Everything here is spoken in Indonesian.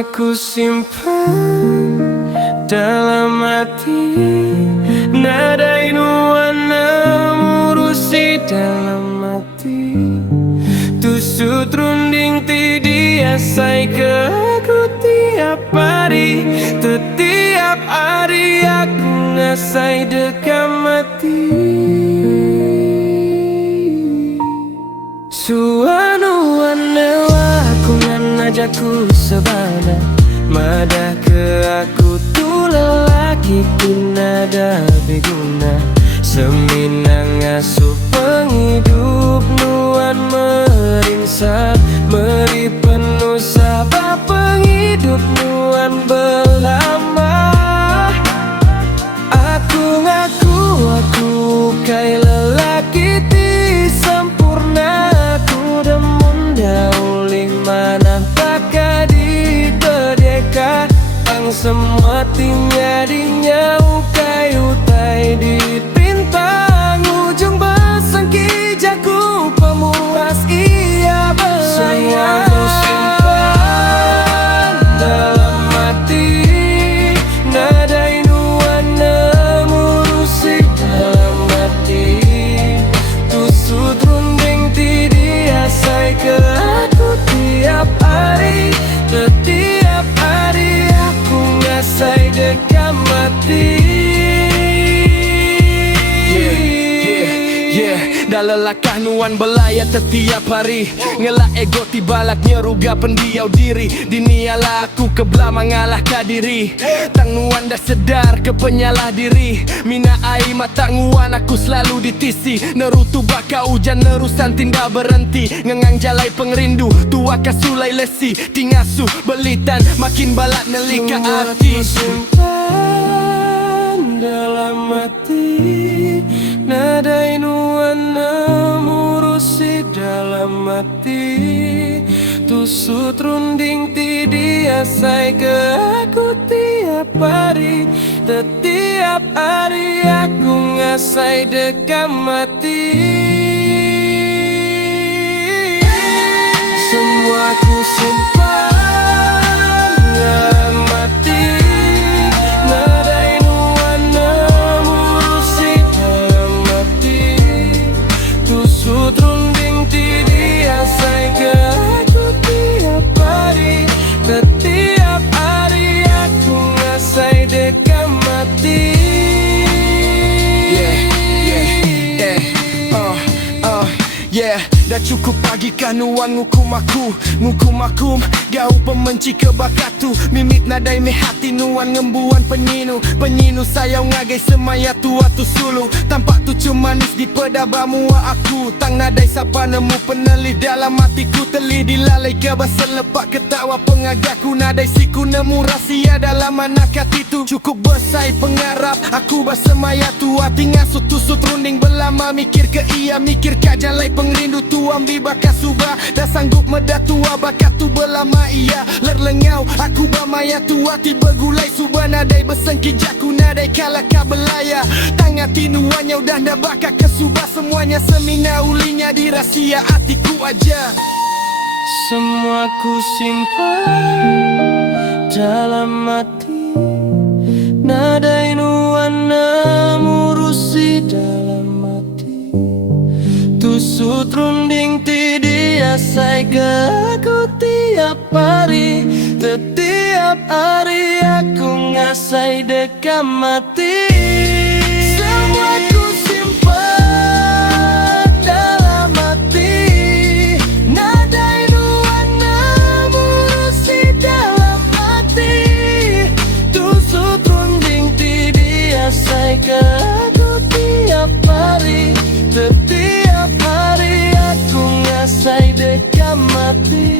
Semua ku simpan dalam hati, nadai nuana murusi dalam hati. Tusut runding tidak sai ke aku tiap hari. Setiap hari aku ngasai dekam mati. Suanu-anu aku nganajaku sebana madah ke aku tu lelaki ku nada beguna. Seminang asuh penghidup nuan merinsa, meri penuh sabar penghidup nuan belama. Aku ngaku aku kai lelaki ti sempurna. Aku demun dauling mana takadi terdeka. Ang semua tinyadinya ukai utai di bintang. Ujung besengki jago pemuas ia belayar. Semua ku simpan dalam hati, nadai nuana murusi dalam hati. Tusut runding tidak sai ke aku tiap hari. Setiap hari aku ngasai dekam mati. Dah lelakah nuan belaya setiap hari. Ngelak ego tibalak nyeruga pendiau diri. Dinialah aku kebela mengalahkan diri. Tang nuan dah sedar ke penyalah diri. Mina ai mata nguan aku selalu ditisi. Nerutu baka hujan nerusan tindak berhenti. Ngengang jalai pengrindu tua kasulai lesi. Tingasu belitan makin balak nelika hati. Simpan dalam hati, nadai nuana murusi dalam hati. Tusut runding tidak sai ke aku tiap hari. Setiap hari aku ngasai dekam mati. Semua ku simpan dalam hati, nadai nuana murusi dalam hati. Tusut runding tidak sai ke aku tiap hari. Setiap hari aku ngasai dekam mati. Dah cukup pagi kanuan ngukum aku. Ngukum aku gau pemenci kebakatu. Mimit nadai me hati nuan ngembuan penyinu. Penyinu sayau ngagai semaya tua tu sulu. Tampak tu cumanis di pedabamu aku. Tang nadai sapa nemu penelih dalam hatiku. Telih dilalai ke basel lepak ketawa pengagaku. Nadai siku nemu rahsia dalam anak hati tu. Cukup besai pengarap aku basemaya tua. Tinggal tusut runding belama mikir ke ia. Mikir kajalai pengrindu tu ambil bakat subah. Dah sanggup medah tua bakat tu belama ia. Lerlengau aku bamaya tua tiba gulai subah. Nadai besengki jaku nadai kalaka belaya. Tangan tinuannya udah dah bakat ke subah. Semuanya semina ulinya di rahsia hatiku aja. Semua ku simpan dalam hati, nadai nuana murusi dalam hati. Tusut runding tidak sai ke aku tiap hari. Setiap hari aku ngasai dekam mati. Semua ku simpan dalam hati, nadai nuana murusi dalam hati. Tusut runding tidak sai ke aku tiap hari. Setiap hari aku ngasai dekam mati.